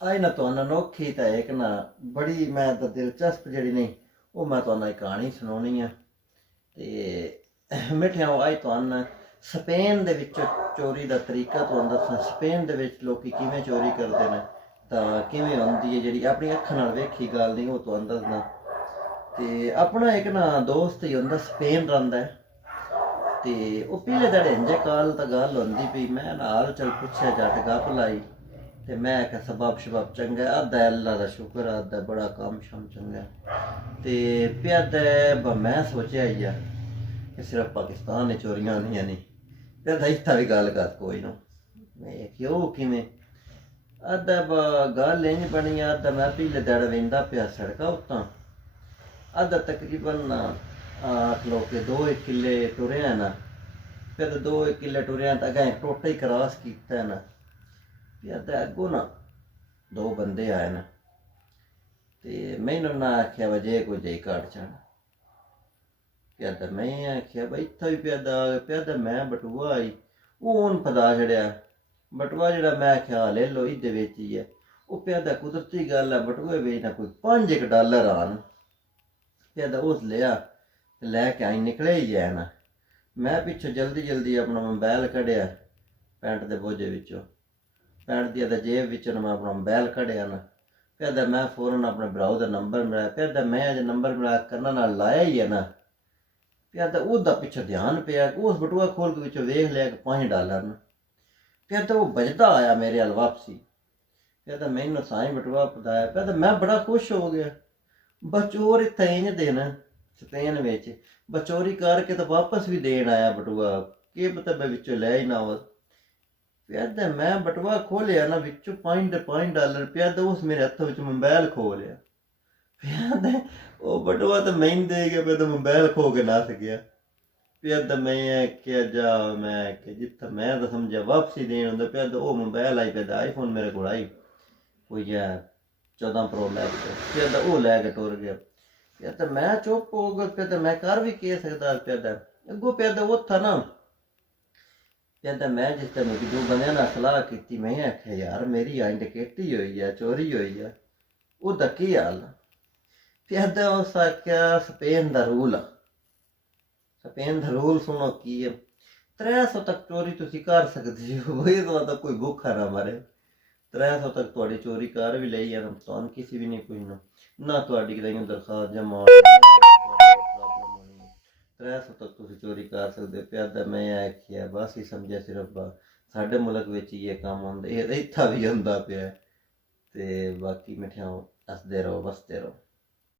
ਅੱਜ ਨਾ ਤੁਹਾਨੂੰ ਅਨੋਖੀ ਤਾਂ ਇੱਕ ਨਾ ਬੜੀ ਮੈਂ ਤਾਂ ਦਿਲਚਸਪ ਜਿਹੜੀ ਨਹੀਂ ਉਹ ਮੈਂ ਤੁਹਾਨੂੰ ਇੱਕ ਕਹਾਣੀ ਸੁਣਾਉਣੀ ਆ। ਤੇ ਮਿੱਠਿਆਂ ਅੱਜ ਤੁਹਾਨੂੰ ਸਪੇਨ ਦੇ ਵਿੱਚ ਚੋਰੀ ਦਾ ਤਰੀਕਾ ਤੁਹਾਨੂੰ ਦੱਸਾਂ। ਸਪੇਨ ਦੇ ਵਿੱਚ ਲੋਕ ਕਿਵੇਂ ਚੋਰੀ ਕਰਦੇ ਨੇ ਤਾਂ ਕਿਵੇਂ ਹੁੰਦੀ ਹੈ ਜਿਹੜੀ ਆਪਣੀ ਅੱਖਾਂ ਨਾਲ ਵੇਖੀ ਗੱਲ ਨਹੀਂ ਉਹ ਤੁਹਾਨੂੰ ਦੱਸਦਾ। ਤੇ ਆਪਣਾ ਇੱਕ ਨਾ ਦੋਸਤ ਹੀ ਹੁੰਦਾ ਸਪੇਨ ਰਹਿੰਦਾ ਤੇ ਉਹ ਪਿਛਲੇ ਦਿਹਾੜੇ ਇੰਜੇ ਕਾਲ ਤਾਂ ਗੱਲ ਹੁੰਦੀ ਪਈ ਮੈਂ ਨਾਲ ਚੱਲ ਪੁੱਛਿਆ ਜੱਟ ਗੱਪ ਲਾਈ ਤੇ मैं आख्या सबब शबब चंगा अद्धा अल्लाह का शुक्र अद्धा बड़ा कम शम चंगा ते प्यादा मैं सोचा ही आ कि सिर्फ पाकिस्तान ने चोरियां होंदियां नहीं प्यादा इत्था भी गल कर कोई ना मैं क्यों किवें अद्धा गल इंज बनी अद्धा मैं पीले दड़ वेंदा पिया सड़का उत्तां अद्धा तकरीबन आख लो कि 2-1 किले टुरिया ना फिर 2-1 किले टुरिया तो अगें टोटा ही क्रॉस किया ना प्यादा अगों ना 2 बंदे आए ना ते मैनू ना आख्या वजे कोई जे काट जाना प्यादा मैं आख्या भाई इत्था भी प्यादा मैं बटुआ आई वो हूँ फदा छड़िया बटुआ जरा मैं आख्या ले लो इहदे विच ही है वो प्यादा कुदरती गल है बटुए विच ना कोई $5 आन प्यादा उस लिया लैके आई निकले ही है ना मैं पिछों जल्दी जल्दी अपना मोबाइल कढ़िया पैंट दे बोझे विचों पैंट दी जेब विचों मैं अपना मोबाइल कढ़िया ना प्यादा मैं फौरन अपने भराऊ का नंबर मिलाया प्यादा मैं अज नंबर मिला करना नाल लाया ही है ना प्यादा उसका पिछों ध्यान पिया उस बटुआ खोल के विचों वेख लिया कि $5 न प्यादा वो बजदा आया मेरे अल वापसी प्यादा मैनू साईं बटुआ पताया प्यादा मैं बड़ा खुश हो गया बचोर इत्थे इंज देन स्पेन विच बचोरी करके तो वापस भी देन आया बटुआ के पता मैं विचों लै ही ना हो प्यादा मैं बटुआ खोलिया ना विचों $5 प्यादा उस मेरे हत्थों विच मोबाइल खो लिया प्यादा वो बटुआ तो मैनू दे गया प्यादा मोबाइल खो के नस गया प्यादा मैं आख्या जा मैं आख्या जित्थे मैं तो समझा वापसी देन हुंदा प्यादा वो मोबाइल आई प्यादा आईफोन मेरे कोल आई कोई 14 प्रो मैक्स प्यादा वो लैके टुर गया प्यादा मैं चुप हो गया प्यादा मैं कर भी कह सकदा प्यादा अगों प्यादा उत्था ना प्यादा मैं जिस टाइम 2 बंदियां नाल सलाह की मैं आख्या यार मेरी इंडिकेट ही हुई है चोरी हुई है ओहदा की हाल प्यादा उस आख्या स्पेन का रूल आ स्पेन का रूल सुनो की है 300 तक चोरी तुसी कर सकदे हो तो कोई भूखा ना मरे 300 तक तुहाडी चोरी कर भी लई है तुहानू किसी भी नहीं पुछना ना तुहाडी कदें दरखास्त जमा 300 तक तुसी चोरी कर सकते प्यादा मैं आख्या बस ही समझा सिर्फ साडे मुल्क विच ही ये काम होंदे इत्था भी होंदा पिया ते बाकी मिठियां हसदे रहो बसदे रहो।